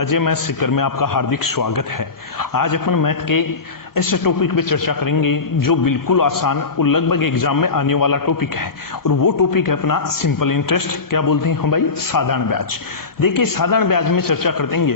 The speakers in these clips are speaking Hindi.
अजय मैथ सीकर में आपका हार्दिक स्वागत है। आज अपन मैथ के ऐसे टॉपिक पे चर्चा करेंगे जो बिल्कुल आसान और लगभग एग्जाम में आने वाला टॉपिक है, और वो टॉपिक है अपना सिंपल इंटरेस्ट। क्या बोलते हैं हम भाई? साधारण ब्याज। देखिए, साधारण ब्याज में चर्चा कर देंगे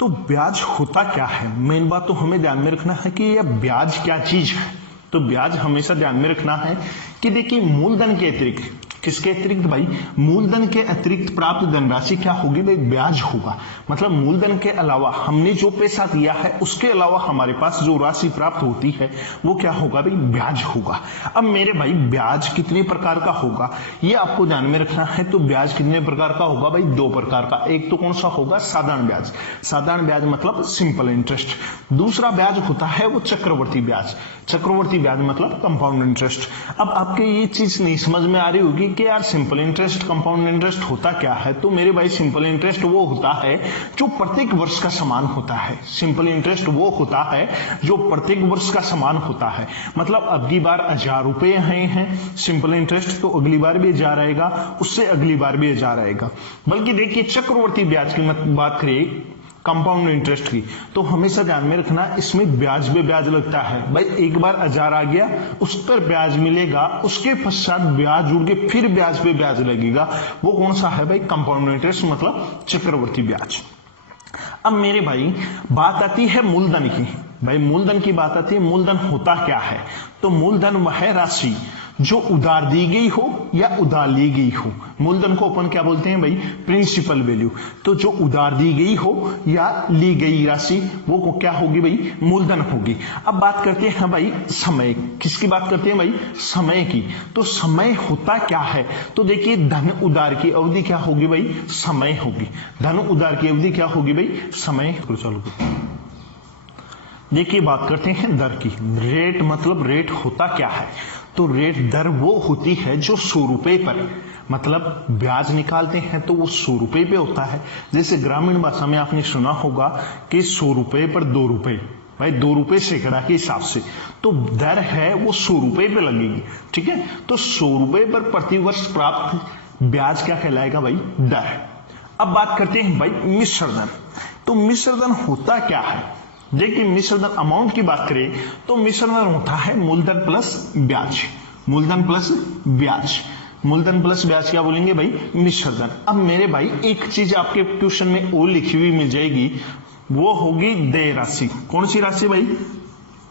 तो ब्याज होता क्या है। मेन बात तो हमें ध्यान में रखना है कि यह ब्याज क्या चीज है। तो ब्याज हमेशा ध्यान में रखना है कि देखिए, मूलधन के अतिरिक्त, किसके अतिरिक्त भाई? मूलधन के अतिरिक्त प्राप्त धनराशि क्या होगी भाई? ब्याज होगा। मतलब मूलधन के अलावा हमने जो पैसा दिया है उसके अलावा हमारे पास जो राशि प्राप्त होती है वो क्या होगा भाई? ब्याज होगा। अब मेरे भाई, ब्याज कितने प्रकार का होगा ये आपको ध्यान में रखना है। तो ब्याज कितने प्रकार का होगा भाई? दो प्रकार का। एक तो कौन सा होगा? साधारण ब्याज। साधारण ब्याज मतलब सिंपल इंटरेस्ट। दूसरा ब्याज होता है वो चक्रवर्ती ब्याज। चक्रवर्ती ब्याज मतलब कंपाउंड इंटरेस्ट। अब आपके ये चीज नहीं समझ में आ रही होगी कि यार सिंपल इंटरेस्ट, कंपाउंड इंटरेस्ट होता क्या है। तो मेरे भाई, सिंपल इंटरेस्ट वो होता है जो प्रत्येक वर्ष का समान होता है। सिंपल इंटरेस्ट वो होता है जो प्रत्येक वर्ष का समान होता है। मतलब अगली बार 1000 रुपए हैं सिंपल इंटरेस्ट, तो अगली बार भी 1000 आएगा, उससे अगली बार भी 1000 आएगा। बल्कि देखिए, चक्रवर्ती ब्याज की बात करिए, कंपाउंड इंटरेस्ट की, तो हमेशा ध्यान में रखना इसमें ब्याज पे ब्याज लगता है भाई। एक बार 1000 आ गया, उस पर ब्याज मिलेगा, उसके पश्चात ब्याज जुड़ के फिर ब्याज पे ब्याज लगेगा। वो कौन सा है भाई? कंपाउंड इंटरेस्ट मतलब चक्रवर्ती ब्याज। अब मेरे भाई, बात आती है मूलधन की। भाई मूलधन की बात आती है, मूलधन होता क्या है? तो मूलधन वह राशि जो उधार दी गई हो या उधार ली गई हो। मूलधन को अपन क्या बोलते हैं भाई? Principal value. तो जो उधार दी गई हो या ली गई राशि वो को क्या होगी भाई? मूलधन होगी। अब बात करते हैं भाई समय। किसकी बात करते हैं भाई? समय की। तो समय होता क्या है? तो देखिए, धन उधार की अवधि क्या होगी भाई? समय होगी। धन उधार की अवधि क्या होगी भाई? समय। चलो देखिए, बात करते हैं दर की। रेट मतलब रेट होता क्या है? तो रेट दर वो होती है जो 100 रुपए पर, मतलब ब्याज निकालते हैं तो वो 100 रुपए पे होता है। जैसे ग्रामीण भाषा में आपने सुना होगा कि 100 रुपए पर 2 रुपए, भाई 2 रुपए सैकड़ा के हिसाब से। तो दर है वो 100 रुपए पे लगेगी, ठीक है। तो 100 रुपए पर प्रतिवर्ष प्राप्त ब्याज क्या कहलाएगा भाई? दर। अब बात करते हैं भाई मिश्र धन। तो मिश्र धन होता क्या है? देखिए, मिश्र धन अमाउंट की बात करें तो मिश्र धन होता है मूलधन प्लस ब्याज। मूलधन प्लस ब्याज। मूलधन प्लस ब्याज क्या बोलेंगे भाई? मिश्र धन। अब मेरे भाई, एक चीज आपके ट्यूशन में और लिखी हुई मिल जाएगी, वो होगी देय राशि। कौन सी राशि भाई?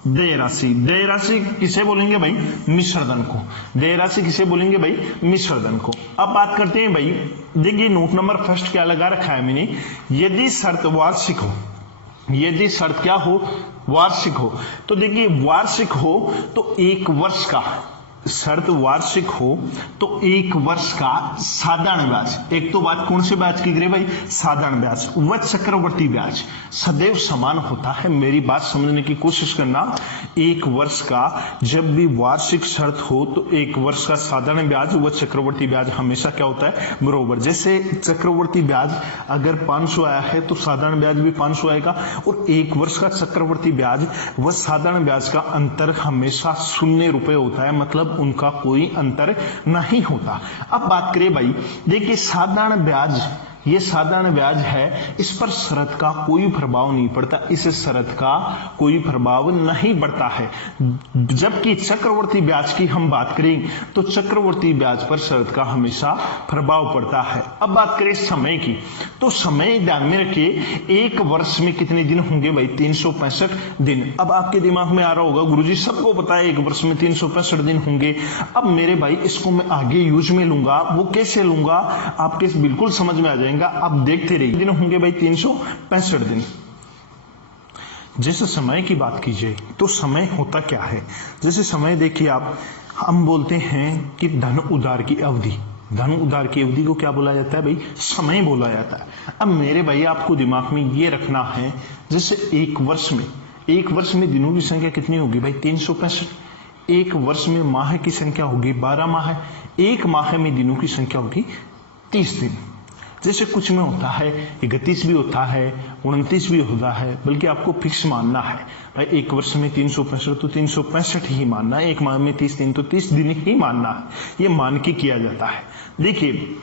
देय राशि। देय राशि किसे बोलेंगे भाई? मिश्र धन को। देय राशि किसे बोलेंगे भाई? मिश्र धन को। अब बात करते हैं भाई, देखिए नोट नंबर फर्स्ट क्या लगा रखा है मैंने, यदि शर्त वार्षिक हो। यदि शर्त क्या हो? वार्षिक हो। तो देखिए, वार्षिक हो तो एक वर्ष का, शर्त वार्षिक हो तो एक वर्ष का साधारण ब्याज। एक तो बात कौन से ब्याज की करे भाई? साधारण ब्याज। वह चक्रवर्ती ब्याज सदैव समान होता है। मेरी बात समझने की कोशिश करना। एक वर्ष का जब भी वार्षिक शर्त हो तो एक वर्ष का साधारण ब्याज व चक्रवर्ती ब्याज हमेशा क्या होता है? बरोबर। जैसे चक्रवर्ती ब्याज अगर 500 आया है तो साधारण ब्याज भी 500 आएगा, और एक वर्ष का चक्रवर्ती ब्याज व साधारण ब्याज का अंतर हमेशा 0 रुपए होता है। मतलब उनका कोई अंतर नहीं होता। अब बात करें भाई, देखिए साधारण ब्याज, ये साधारण ब्याज है, इस पर शर्त का कोई प्रभाव नहीं पड़ता। इस शर्त का कोई प्रभाव नहीं पड़ता है। जबकि चक्रवर्ती ब्याज की हम बात करें तो चक्रवर्ती ब्याज पर शर्त का हमेशा प्रभाव पड़ता है। अब बात करें समय की, तो समय ध्यान में रखिए, एक वर्ष में कितने दिन होंगे भाई? 365 दिन। अब आपके दिमाग में आ रहा होगा, गुरुजी सबको पता है एक वर्ष में 365 दिन होंगे। अब मेरे भाई, इसको मैं आगे यूज में लूंगा, वो कैसे लूंगा आपके बिल्कुल समझ में आ जाएगा। आप देखते रहिए। दिन होंगे भाई 365 दिन। जैसे समय की बात कीजिए तो समय होता क्या है? जैसे समय देखिए आप, हम बोलते हैं कि धन उधार की अवधि। धन उधार की अवधि को क्या बोला जाता है भाई? समय बोला जाता है। अब मेरे भाई, आपको दिमाग में ये रखना है, जैसे एक वर्ष में दिनों की संख्या कितनी होगी भाई? 365। एक वर्ष में माह की संख्या होगी 12 माह। एक माह में दिनों की संख्या होगी 30 दिन। जैसे कुछ में होता है 31 भी होता है, 29 भी होता है, बल्कि आपको फिक्स मानना है भाई एक वर्ष में 365 तो 365 ही मानना है, एक माह में 30 दिन तो 30 दिन ही मानना है। ये मान के किया जाता है। देखिए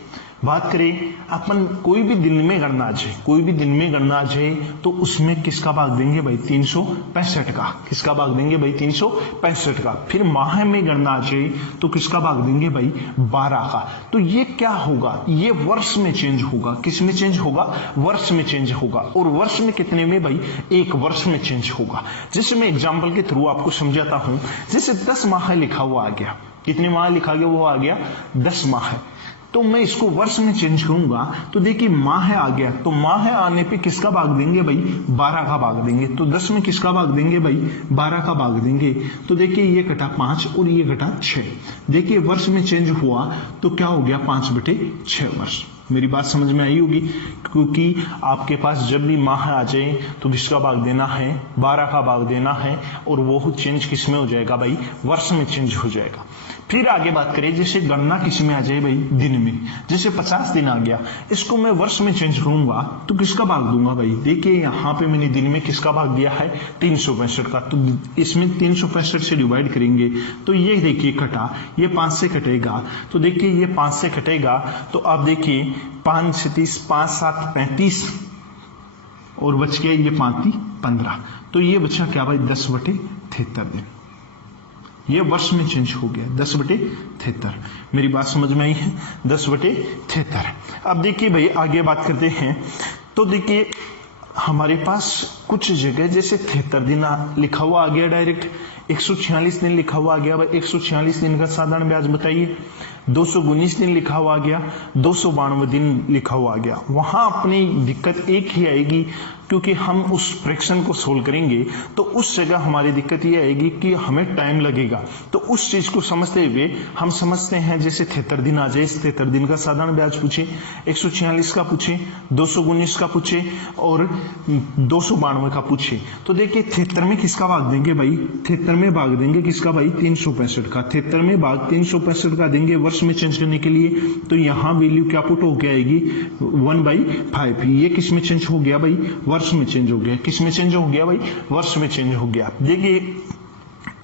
बात करें अपन कोई भी दिन में गणना आ जाए, कोई भी दिन में गणना आ जाए तो उसमें किसका भाग देंगे भाई 365 का, किसका भाग देंगे भाई 365 का। फिर माह में गणना आ जाए तो किसका भाग देंगे भाई 12 का। तो ये क्या होगा, ये वर्ष में चेंज होगा। किस में चेंज होगा, वर्ष में चेंज होगा। और वर्ष में कितने में भाई, एक वर्ष में चेंज होगा। जैसे मैं एग्जाम्पल के थ्रू आपको समझाता हूं, जैसे 10 माह लिखा हुआ आ गया, कितने माह लिखा गया, वो आ गया 10 माह। तो मैं इसको वर्ष में चेंज करूंगा तो देखिए माह आ गया, तो माह आने पे किसका भाग देंगे भाई 12 का भाग देंगे। तो 10 में किसका भाग देंगे भाई 12 का भाग देंगे। तो देखिए ये घटा 5 और ये घटा 6। देखिए वर्ष में चेंज हुआ तो क्या हो गया 5/6 वर्ष। मेरी बात समझ में आई होगी, क्योंकि आपके पास जब भी माह आ जाए तो किसका भाग देना है 12 का भाग देना है, और वो चेंज किस में हो जाएगा भाई वर्ष में चेंज हो जाएगा। फिर आगे बात करें, जैसे गणना किस में आ जाए भाई दिन में, जैसे 50 दिन आ गया, इसको मैं वर्ष में चेंज करूंगा तो किसका भाग दूंगा भाई। देखिए यहाँ पे मैंने दिन में किसका भाग दिया है 365 का, तो इसमें 365 से डिवाइड करेंगे तो ये देखिए कटा, ये 5 से कटेगा, तो देखिए ये 5 से कटेगा तो आप देखिए 5 से 30, 5 7 35 और बच गया ये 5 15। तो ये बचा क्या भाई 10/73 दिन। ये वर्ष में चेंज हो गया 10/73। मेरी बात समझ में आई है 10/73। अब देखिए भाई आगे बात करते हैं, तो देखिए हमारे पास कुछ जगह जैसे 73 दिन लिखा हुआ आ गया, डायरेक्ट 146 दिन लिखा हुआ आ गया भाई। 146 दिन का साधारण ब्याज बताइए। 219 दिन लिखा हुआ आ गया, 292 दिन लिखा हुआ आ गया। वहां अपनी दिक्कत एक ही आएगी, क्योंकि हम उस फ्रैक्शन को सोल्व करेंगे तो उस जगह हमारी दिक्कत ये आएगी कि हमें टाइम लगेगा। तो उस चीज को समझते हुए हम समझते हैं, जैसे 73 दिन आ जाए, 73 दिन का साधारण ब्याज पूछे, 146 का पूछे, 219 का पूछे और 292 का पूछे। तो देखिए 73 में किसका भाग देंगे भाई, 73 में भाग देंगे किसका भाई 365 का। 73 में भाग 365 का देंगे वर्ष में चेंज करने के लिए, तो यहां वैल्यू क्या पुट होके आएगी 1/5। ये किस में चेंज हो गया भाई वर्ष में चेंज हो गया। किस में चेंज हो गया भाई वर्ष में चेंज हो गया। देखिए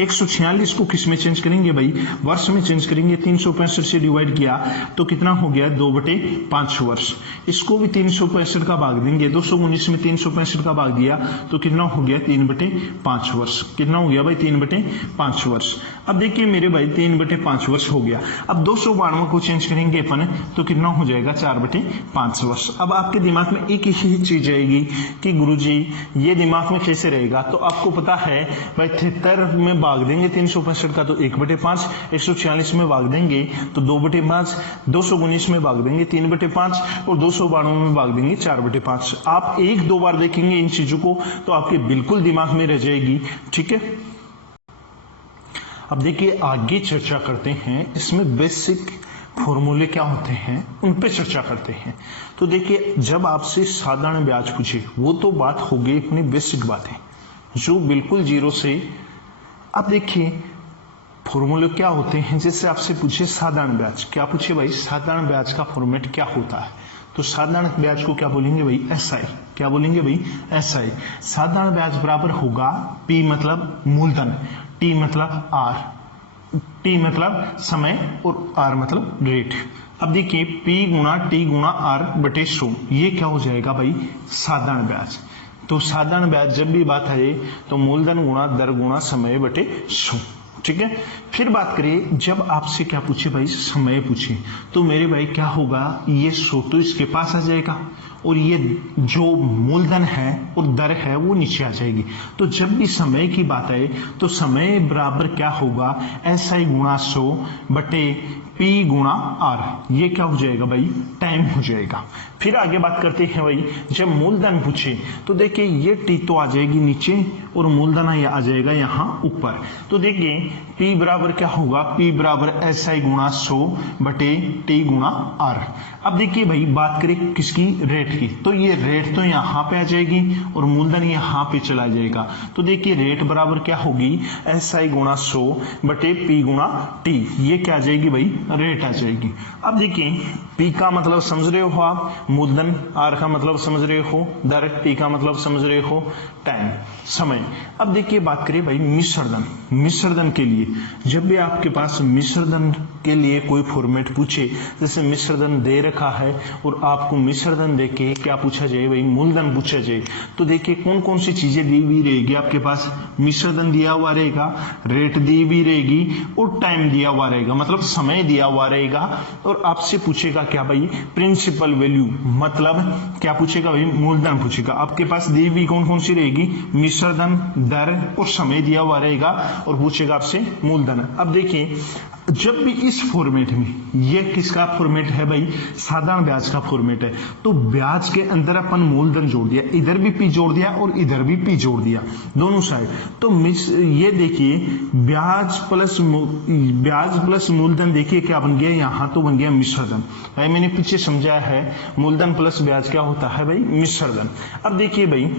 146 को किस में चेंज करेंगे भाई वर्ष में चेंज करेंगे। 365 से डिवाइड किया तो कितना हो गया 2/5 वर्ष। इसको भी 365 का भाग देंगे, 219 में 365 का भाग दिया तो कितना हो गया 3/5 वर्ष। कितना हो गया भाई 3/5 वर्ष। अब देखिए मेरे भाई 3/5 वर्ष हो गया। अब 292 को चेंज करेंगे अपन तो कितना हो जाएगा 4/5 वर्ष। अब आपके दिमाग में एक ही चीज आएगी कि गुरुजी ये दिमाग में कैसे रहेगा, तो आपको पता है भाई 73 में भाग देंगे 365 का तो 1/5, 146 में भाग देंगे तो 2/5, 219 में भाग देंगे 3/5 और 292 में भाग देंगे 4/5। आप 1-2 बार देखेंगे इन चीजों को तो आपके बिल्कुल दिमाग में रह जाएगी। ठीक है, अब देखिए आगे चर्चा करते हैं, इसमें बेसिक फॉर्मूले क्या होते हैं उन पे चर्चा करते हैं। तो देखिए जब आपसे साधारण ब्याज पूछे वो तो बात हो गई अपनी बेसिक बातें जो बिल्कुल जीरो से। अब देखिए फॉर्मूले क्या होते हैं, जैसे आपसे पूछे साधारण ब्याज, क्या पूछे भाई साधारण ब्याज का फॉर्मेट क्या होता है, तो साधारण ब्याज को क्या बोलेंगे भाई SI। क्या बोलेंगे भाई SI। साधारण ब्याज बराबर होगा P मतलब मूलधन, T मतलब R, T मतलब समय और R मतलब रेट। अब देखिए P गुणा T गुणा R/100 ये क्या हो जाएगा भाई साधारण ब्याज। तो साधारण ब्याज जब भी बात है तो मूलधन गुणा दर गुणा समय बटे 100। ठीक है, फिर बात करें जब आपसे क्या पूछे भाई समय पूछे तो मेरे भाई क्या होगा ये 100 तो इसके पास आ जाएगा और ये जो मूलधन है और दर है वो नीचे आ जाएगी। तो जब भी समय की बात आए तो समय बराबर क्या होगा SI गुणा 100 बटे P गुणा R। ये क्या हो जाएगा भाई टाइम हो जाएगा। फिर आगे बात करते हैं भाई जब मूलधन पूछे तो देखिए ये T तो आ जाएगी नीचे और मूलधन आ जाएगा यहाँ ऊपर। तो देखिए P बराबर क्या होगा P बराबर SI गुणा 100 बटे T गुणा R। अब देखिए भाई बात करें किसकी रेट की, तो ये रेट तो यहाँ पे आ जाएगी और मूलधन यहाँ पे चला जाएगा। तो देखिए रेट बराबर क्या होगी SI गुणा 100 बटे P गुणा T। ये क्या आ जाएगी भाई रेट आ जाएगी। अब देखिए पी का मतलब समझ रहे हो आप मूलधन, आर का मतलब समझ रहे हो दर, टी का मतलब समझ रहे हो टाइम, समय। अब देखिए बात करिए भाई मिश्रधन। मिश्रधन के लिए जब भी आपके पास मिश्रधन के लिए कोई फॉर्मेट पूछे, जैसे मिश्रधन दे रखा है और आपको मिश्रधन दे के क्या पूछा जाए भाई, मूलधन पूछा जाए, तो देखिए कौन कौन सी चीजें दी हुई रहेगी आपके पास। मिश्रधन दिया हुआ रहेगा, रेट दी हुई रहेगी और टाइम दिया हुआ रहेगा, मतलब समय दिया हुआ रहेगा। और आपसे पूछेगा क्या भाई, प्रिंसिपल वैल्यू, मतलब क्या पूछेगा भाई, मूलधन पूछेगा। आपके पास दी हुई कौन कौन सी रहेगी, मिश्रधन, दर और समय दिया हुआ रहेगा और पूछेगा आपसे मूलधन। अब देखिए जब भी इस फॉर्मेट में, ये किसका फॉर्मेट है भाई, साधारण ब्याज का फॉर्मेट है, तो ब्याज के अंदर अपन मूलधन जोड़ दिया, इधर भी पी जोड़ दिया और इधर भी पी जोड़ दिया, दोनों साइड। तो ये देखिए ब्याज प्लस मूलधन, देखिए क्या बन गया, यहां तो बन गया मिश्रधन। भाई मैंने पीछे समझाया है मूलधन प्लस ब्याज क्या होता है भाई, मिश्रधन। अब देखिए भाई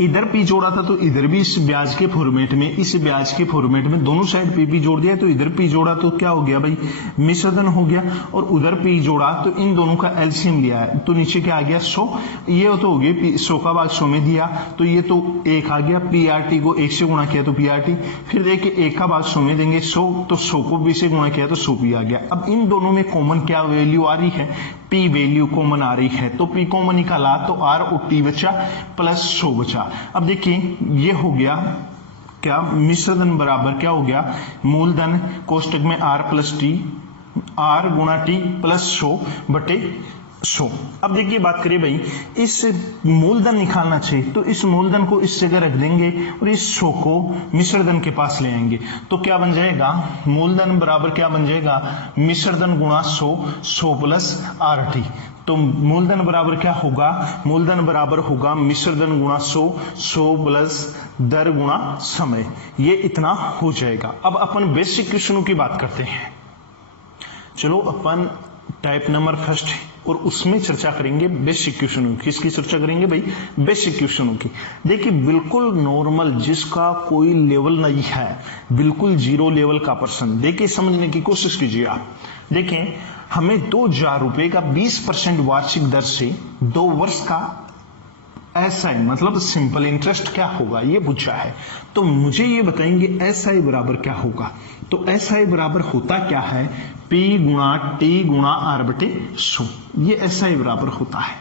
इधर पी जोड़ा था तो इधर भी इस ब्याज के फॉर्मेट में, इस ब्याज के फॉर्मेट में दोनों साइड पी जोड़ दिया, तो इधर पी जोड़ा तो क्या हो गया भाई, मिश्रधन हो गया। और उधर पी जोड़ा तो इन दोनों का एलसीएम लिया है, तो नीचे क्या आ गया 100, ये तो हो गया 100 का भाग 100 में दिया तो ये तो 1 आ गया, पीआरटी को 1 से गुणा किया तो पीआरटी, फिर देखिए 1 का भाग 100 में देंगे 100, तो 100 को 20 से गुणा किया तो 100 पी आ गया। अब इन दोनों में कॉमन क्या वैल्यू आ रही है, पी वैल्यू कॉमन आ रही है, तो पी कॉमन निकाला तो आर और टी बचा प्लस 100 बचा। अब देखिए ये हो गया क्या, मिश्रधन बराबर क्या हो गया, मूलधन कोष्टक में आर प्लस टी, आर गुणा टी प्लस 100 बटे 100। अब देखिए बात करिए भाई, इस मूलधन निकालना चाहिए तो इस मूलधन को इस जगह रख देंगे और इस 100 को मिश्रधन के पास ले आएंगे, तो क्या बन जाएगा, मूलधन बराबर क्या बन जाएगा, मिश्रधन गुणा 100, 100 प्लस आर टी। तो मूलधन बराबर क्या होगा, मूलधन बराबर होगा मिश्रधन गुणा 100, 100 प्लस दर गुणा समय, ये इतना हो जाएगा। अब अपन बेसिक क्वेश्चनों की बात करते हैं। चलो अपन टाइप नंबर फर्स्ट और उसमें चर्चा करेंगे बेसिक क्वेश्चनों की। किसकी चर्चा करेंगे भाई, बेसिक क्वेश्चनों की। देखिए बिल्कुल नॉर्मल, जिसका कोई लेवल नहीं है, बिल्कुल जीरो लेवल का पर्सन, देखिए समझने की कोशिश कीजिए आप। देखें हमें 2000 रुपए का 20% वार्षिक दर से 2 वर्ष का एसआई मतलब सिंपल इंटरेस्ट क्या होगा ये पूछा है, तो मुझे ये बताएंगे एसआई बराबर क्या होगा। तो एसआई बराबर होता क्या है, पी गुणा टी गुणा आर बटे 100, ये एसआई बराबर होता है।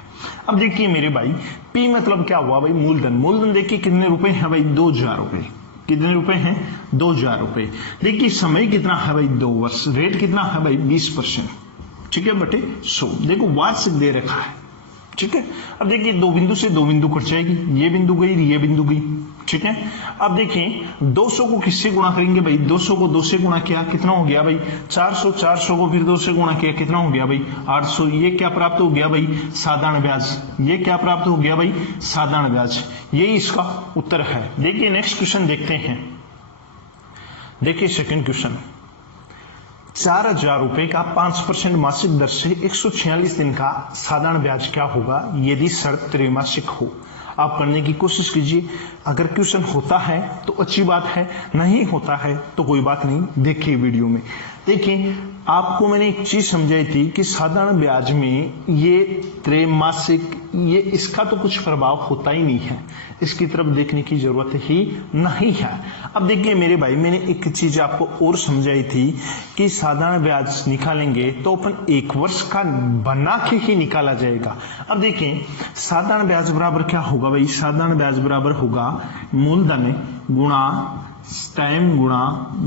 अब देखिए मेरे भाई, पी मतलब क्या हुआ भाई, मूलधन। मूलधन देखिए कितने रुपए है भाई, 2000 रुपए। कितने रुपए हैं, 2000 रुपए। देखिए समय कितना है भाई, 2 वर्ष। रेट कितना है भाई, 20%, ठीक है, बटे 100। देखो वार्षिक दे रखा है, ठीक है। अब देखिए 2 बिंदु से 2 बिंदु कट जाएगी, ये बिंदु गई, ये बिंदु गई, ठीक है। अब देखिए 200 को किससे गुणा करेंगे भाई, 200 को 2 से गुणा किया कितना हो गया भाई 400, 400 को फिर 2 से गुणा किया कितना हो गया भाई 800। ये क्या प्राप्त हो गया भाई, साधारण ब्याज। ये क्या प्राप्त हो गया भाई, साधारण ब्याज। यही इसका उत्तर है। देखिए नेक्स्ट क्वेश्चन देखते हैं। देखिए सेकंड क्वेश्चन, 4000 रुपए का 5% मासिक दर से 146 दिन का साधारण ब्याज क्या होगा यदि शर्त त्रैमासिक हो। आप करने की कोशिश कीजिए, अगर क्वेश्चन होता है तो अच्छी बात है, नहीं होता है तो कोई बात नहीं, देखिए वीडियो में। देखिए आपको मैंने एक चीज समझाई थी कि साधारण ब्याज में ये त्रैमासिक, ये इसका तो कुछ प्रभाव होता ही नहीं है, इसकी तरफ देखने की जरूरत ही नहीं है। अब देखिए मेरे भाई, मैंने एक चीज आपको और समझाई थी कि साधारण ब्याज निकालेंगे तो अपन 1 वर्ष का बना के ही निकाला जाएगा। अब देखिए साधारण ब्याज बराबर क्या होगा भाई, साधारण ब्याज बराबर होगा मूलधन गुणा टाइम गुणा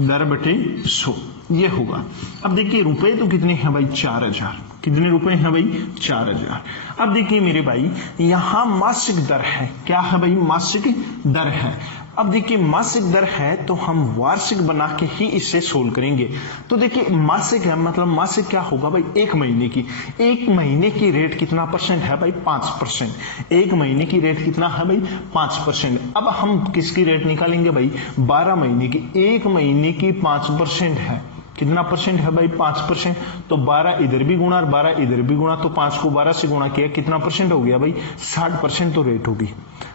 दर बटे 100, ये होगा। अब देखिए रुपए तो कितने हैं भाई, 4000। कितने रुपए हैं भाई, 4000। अब देखिए मेरे भाई, यहां मासिक दर है, क्या है भाई, मासिक दर है। अब देखिए मासिक दर है तो हम वार्षिक बना के ही इसे सोल्व करेंगे। तो देखिए मासिक है मतलब मासिक क्या होगा भाई, 1 महीने की। 1 महीने की रेट कितना परसेंट है भाई, 5%। 1 महीने की रेट कितना है भाई, 5%। अब हम किसकी रेट निकालेंगे भाई, 12 महीने की। 1 महीने की 5% है, कितना परसेंट है भाई, 5%। तो 12 इधर भी गुणा और 12 इधर भी गुणा, तो 5 को 12 से गुणा किया कितना परसेंट हो गया भाई, 60% तो रेट होगी।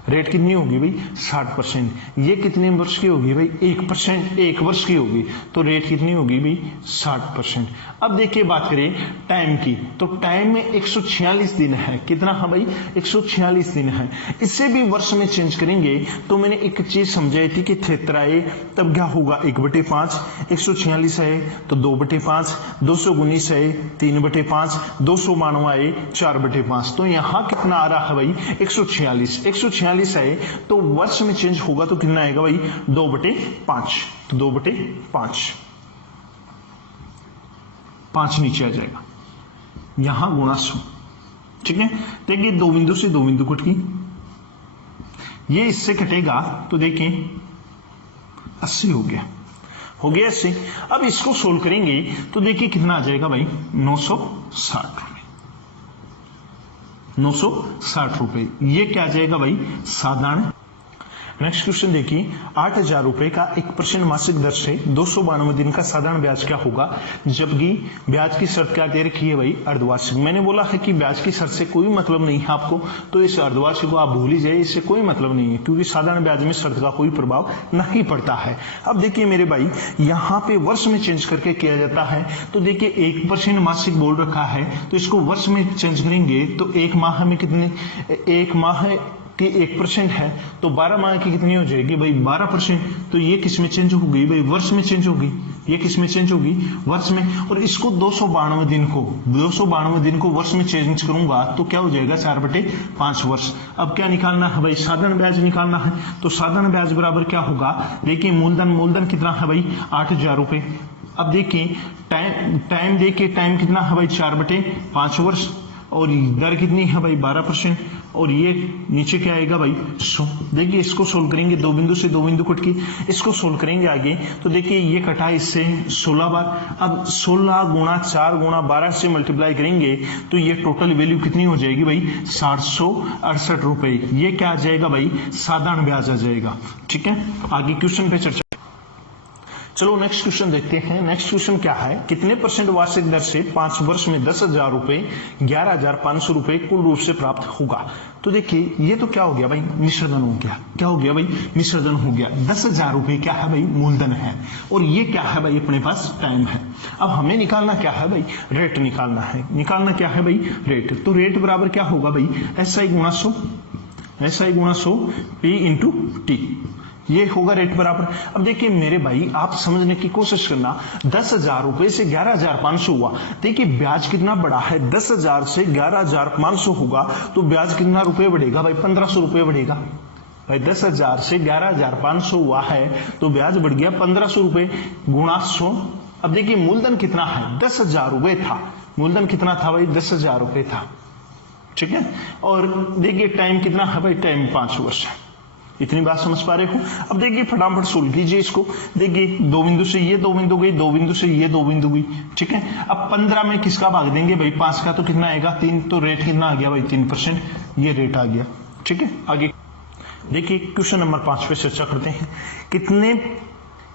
रेट कितनी होगी भाई 60%। ये कितने वर्ष की होगी भाई 1%, 1 वर्ष की होगी, तो रेट कितनी होगी भाई 60%। अब देखिए बात करें टाइम की, तो टाइम में 146 दिन है, कितना है भाई 146 दिन है। इससे भी वर्ष में चेंज करेंगे तो मैंने एक चीज समझाई थी कि थेतराए तब क्या होगा 1/5, 146 है तो 2/5, 219 है 3/5, 292 है 4/5। तो यहां कितना आ रहा है भाई 146, 146 है तो वर्ष में चेंज होगा तो कितना आएगा भाई 2/5, तो 2/5, 5 नीचे आ जाएगा, यहां गुणा 100। ठीक है, देखिए 2 बिंदु से 2 बिंदु कट गई, ये इससे कटेगा तो देखिए 80 हो गया 80। अब इसको सोल्व करेंगे तो देखिए कितना आ जाएगा भाई 960 रुपए, 960 रुपए। ये क्या आ जाएगा भाई साधारण। नेक्स्ट क्वेश्चन देखिए, 8,000 रुपए का 1% मासिक दर से 292 दिन का साधारण ब्याज क्या होगा, जबकि ब्याज की शर्त क्या दे रखी है भाई अर्धवार्षिक। मैंने बोला है कि ब्याज की शर्त से कोई मतलब नहीं है आपको, तो इस अर्धवार्षिक को आप भूल ही जाइए, इससे कोई मतलब नहीं है क्योंकि साधारण ब्याज में शर्त का कोई प्रभाव नहीं पड़ता है। अब देखिए मेरे भाई यहाँ पे वर्ष में चेंज करके किया जाता है, तो देखिए 1% मासिक बोल रखा है तो इसको वर्ष में चेंज करेंगे तो एक माह में कितने, एक माह कि 1% है तो 12 माह की कितनी हो जाएगी भाई 12%। तो ये किस में चेंज होगी भाई वर्ष में चेंज होगी, ये किस में चेंज होगी वर्ष में। और इसको 292 दिन को वर्ष में चेंज करूंगा तो क्या हो जाएगा 4/5 वर्ष। अब क्या निकालना है भाई साधारण ब्याज निकालना है, तो साधारण ब्याज बराबर क्या होगा, देखिए मूलधन कितना है भाई 8,000 रुपए। अब देखिए टाइम देखिए टाइम कितना है भाई 4/5 वर्ष, और दर कितनी है भाई 12%, और ये नीचे क्या आएगा भाई 100। देखिए इसको सोल्व करेंगे 2 बिंदु से 2 बिंदु कट की, इसको सोल्व करेंगे आगे तो देखिए ये कटा इससे 16 बार। अब 16 गुणा 4 गुणा 12 से मल्टीप्लाई करेंगे तो ये टोटल वैल्यू कितनी हो जाएगी भाई 768 रुपए। ये क्या आ जाएगा भाई साधारण ब्याज आ जाएगा। ठीक है, आगे क्वेश्चन पे चर्चा। चलो नेक्स्ट क्वेश्चन देखते हैं। नेक्स्ट क्वेश्चन क्या है, कितने % वार्षिक दर से 5 वर्ष में 10,000 रुपए 11,500 रुपए कुल रूप से प्राप्त होगा। तो देखिए ये तो क्या हो गया भाई मिश्रधन हो गया, क्या हो गया भाई मिश्रधन हो गया। 10,000 रुपए क्या है भाई मूलधन है, और ये क्या है भाई अपने पास टाइम है। अब हमें निकालना क्या है भाई रेट निकालना है, निकालना क्या है भाई रेट। तो रेट बराबर क्या होगा भाई SI गुणा 100 P इंटू टी, ये होगा रेट बराबर। अब देखिए मेरे भाई आप समझने की कोशिश करना, 10,000 रुपए से 11,500 हुआ, देखिए ब्याज कितना बड़ा है, 10,000 से 11,500 होगा तो ब्याज कितना रुपए बढ़ेगा भाई 1,500 रुपए बढ़ेगा भाई। 10,000 से 11,500 हुआ है तो ब्याज बढ़ गया 1,500 रुपए गुणा 100। अब देखिए मूलधन कितना है 10,000 रुपए था, मूलधन कितना था भाई 10,000 रुपए था। ठीक है, और देखिए टाइम कितना है भाई टाइम 5 वर्ष है। इतनी बात समझ पा रहे हो। अब देखिए फटाफट सोल्व कीजिए इसको, देखिए 2 बिंदु से ये 2 बिंदु गई, 2 बिंदु से ये 2 बिंदु गई। ठीक है, अब 15 में किसका भाग देंगे भाई 5 का, तो कितना आएगा 3, तो रेट कितना आ गया भाई 3%, ये रेट आ गया। ठीक है, आगे देखिए क्वेश्चन नंबर 5 पे चर्चा करते हैं। कितने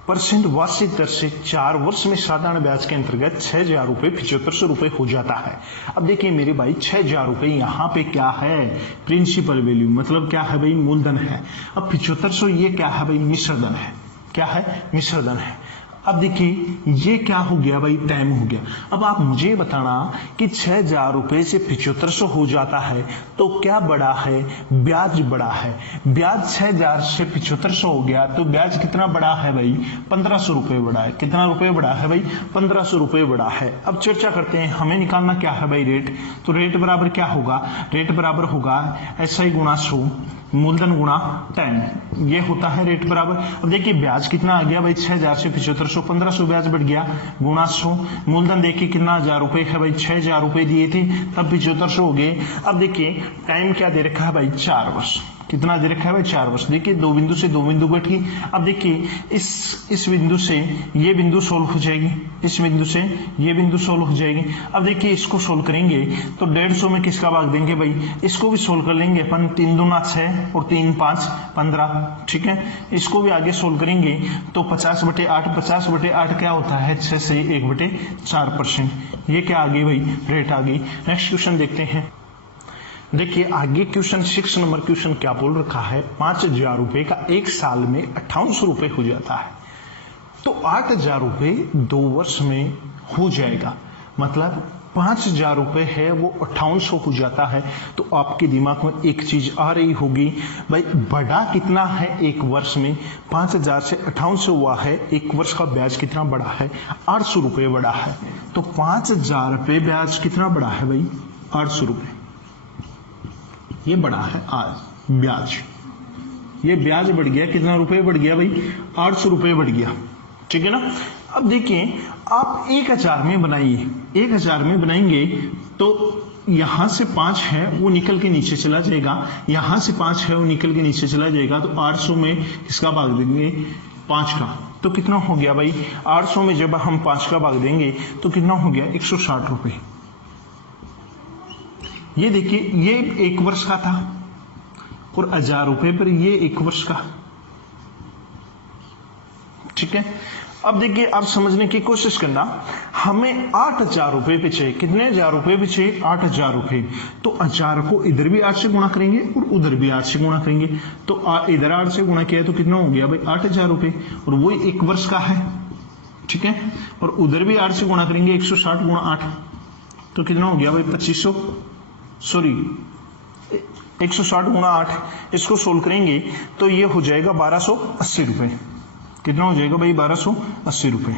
% वार्षिक दर से 4 वर्ष में साधारण ब्याज के अंतर्गत 6,000 रुपए 7500 रुपए हो जाता है। अब देखिए मेरे भाई 6,000 रुपए यहाँ पे क्या है प्रिंसिपल वैल्यू, मतलब क्या है भाई मूलधन है। अब 7500 ये क्या है भाई मिश्रधन है, क्या है मिश्रधन है। अब देखिए ये क्या हो गया भाई टाइम हो गया। अब आप मुझे बताना कि 6,000 रुपए से 7500 हो जाता है तो क्या बड़ा है, ब्याज बड़ा है। ब्याज 6,000 से 7500 हो गया तो ब्याज कितना बड़ा है भाई 1,500 रुपए बड़ा है। कितना रुपए बड़ा है भाई 1,500 रुपए बड़ा है। अब चर्चा करते हैं, हमें निकालना क्या है भाई रेट। तो रेट बराबर क्या होगा, रेट बराबर होगा SI गुणा 100 मूलधन गुणा 10, ये होता है रेट बराबर। अब देखिए ब्याज कितना आ गया भाई 6,000 से 7500, 1,500 ब्याज बढ़ गया गुणा 100। मूलधन देखिए कितना 1,000 रुपए है भाई, 6,000 रुपए दिए थे तब 7500 हो गए। अब देखिए टाइम क्या दे रखा है भाई 4 वर्ष, कितना दे रखा है भाई 4 वर्ष। देखिए 2 बिंदु से 2 बिंदु बैठ गई। अब देखिए इस बिंदु से ये बिंदु सोल्व हो जाएगी, इस बिंदु से ये बिंदु सोल्व हो जाएगी। अब देखिए इसको सोल्व करेंगे तो 150 में किसका भाग देंगे भाई, इसको भी सोल्व कर लेंगे अपन। 3 दूना 6 और 3 5 15। ठीक है, इसको भी आगे सोल्व करेंगे तो 50/8, 50/8 क्या होता है 6 से 1/4%। ये क्या आ गई भाई रेट आ गई। नेक्स्ट क्वेश्चन देखते हैं। देखिए आगे क्वेश्चन 6 नंबर क्वेश्चन क्या बोल रखा है, 5,000 रुपए का एक साल में 5800 रुपए हो जाता है, तो 8,000 रुपए 2 वर्ष में हो जाएगा, मतलब 5,000 रुपए है वो 5800 हो जाता है। तो आपके दिमाग में एक चीज आ रही होगी, भाई बड़ा कितना है एक वर्ष में, 5,000 से 5800 हुआ है, एक वर्ष का ब्याज कितना बड़ा है, 800 रुपए बड़ा है। तो 5,000 रुपए ब्याज कितना बड़ा है भाई, 800 रुपए, ये बड़ा है आज ब्याज, ये ब्याज बढ़ गया, कितना रुपए बढ़ गया भाई, 800 रुपए बढ़ गया, ठीक है ना। अब देखिए आप 1,000 में बनाइए, 1,000 में बनाएंगे तो यहां से 5 है वो निकल के नीचे चला जाएगा, यहां से 5 है वो निकल के नीचे चला जाएगा, तो 800 में किसका भाग देंगे, 5 का, तो कितना हो गया भाई, 800 में जब हम 5 का भाग देंगे तो कितना हो गया, 160 रुपए। ये देखिए ये एक वर्ष का था और 1,000 रुपए पर ये एक वर्ष का, ठीक है। अब देखिए आप समझने की कोशिश करना, हमें 8,000 रुपए पे चाहिए, कितने 1,000 रुपए पे चाहिए, 8,000 रुपए, तो 1,000 को इधर भी 8 से गुणा करेंगे और उधर भी 8 से गुणा करेंगे, तो इधर 8 से गुणा किया तो कितना हो गया भाई, 8,000 रुपए, और वो एक वर्ष का है, ठीक है। और उधर भी 8 से गुणा करेंगे, 160 गुणा 8, तो कितना हो गया भाई 2500, सॉरी 160 गुणा 8, इसको सोल्व करेंगे तो ये हो जाएगा 1280 रुपए, कितना हो जाएगा भाई 1280 रुपए,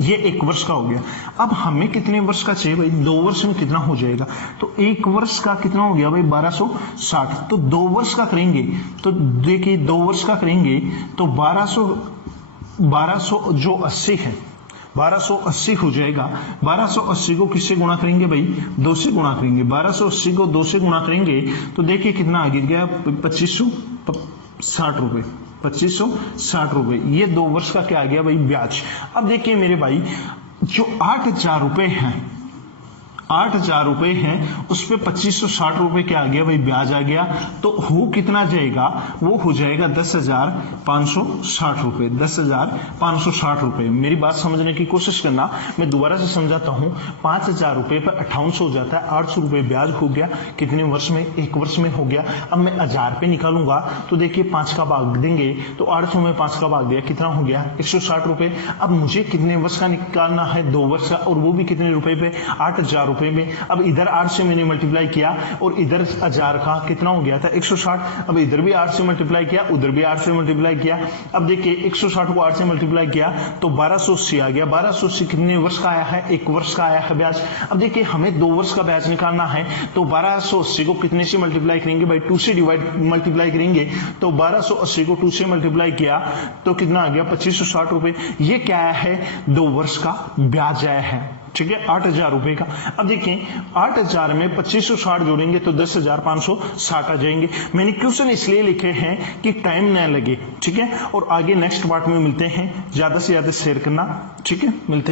ये एक वर्ष का हो गया। अब हमें कितने वर्ष का चाहिए भाई, 2 वर्ष में कितना हो जाएगा, तो एक वर्ष का कितना हो गया भाई 1260, तो 2 वर्ष का करेंगे, तो देखिए 2 वर्ष का करेंगे तो 1200 जो 80 है 1280 हो जाएगा, 1280 को किससे गुणा करेंगे भाई, 2 से गुणा करेंगे, 1280 को 2 से गुणा करेंगे तो देखिए कितना आ गया 2560 रुपए, 2560 रुपए, ये 2 वर्ष का क्या आ गया भाई ब्याज। अब देखिए मेरे भाई जो 8,000 रुपए हैं, 8,000 रुपए हैं उस पे 2560 रुपए क्या आ गया भाई ब्याज आ गया, तो हो कितना जाएगा, वो हो जाएगा 10,560 रुपए, 10,560 रुपए। मेरी बात समझने की कोशिश करना, मैं दोबारा से समझाता हूं, 5,000 रुपए पर 5800 हो जाता है, 800 रुपए ब्याज हो गया, कितने वर्ष में, एक वर्ष में हो गया। अब मैं 1,000 पे निकालूंगा तो देखिए 5 का भाग देंगे तो 800 में 5 का भाग दिया, कितना हो गया 160 रुपए। अब मुझे कितने वर्ष का निकालना है, 2 वर्ष का, और वो भी कितने रुपए पे, 8,000 रुपए में। अब इधर 8 से मैंने मल्टीप्लाई किया और इधर 1,000 का कितना हो गया था 160, अब इधर भी 8 से मल्टीप्लाई किया, उधर भी 8 से मल्टीप्लाई किया। अब देखिए 160 को 8 से मल्टीप्लाई किया तो 1280 आ गया, 1280 कितने वर्ष का आया है, एक वर्ष का आया है ब्याज। अब देखिए हमें 2 वर्ष का ब्याज निकालना है तो 1280 को कितने से मल्टीप्लाई करेंगे भाई, 2 से मल्टीप्लाई करेंगे, तो 1280 को 2 से मल्टीप्लाई किया तो कितना आ गया 2560 रुपए। ये क्या आया है, 2 वर्ष का ब्याज आया है, ठीक है, 8,000 रुपए का। अब देखिए 8,000 में 2560 जोड़ेंगे तो 10,560 आ जाएंगे। मैंने क्वेश्चन इसलिए लिखे हैं कि टाइम ना लगे, ठीक है। और आगे नेक्स्ट पार्ट में मिलते हैं, ज्यादा से ज्यादा शेयर करना, ठीक है, मिलते हैं।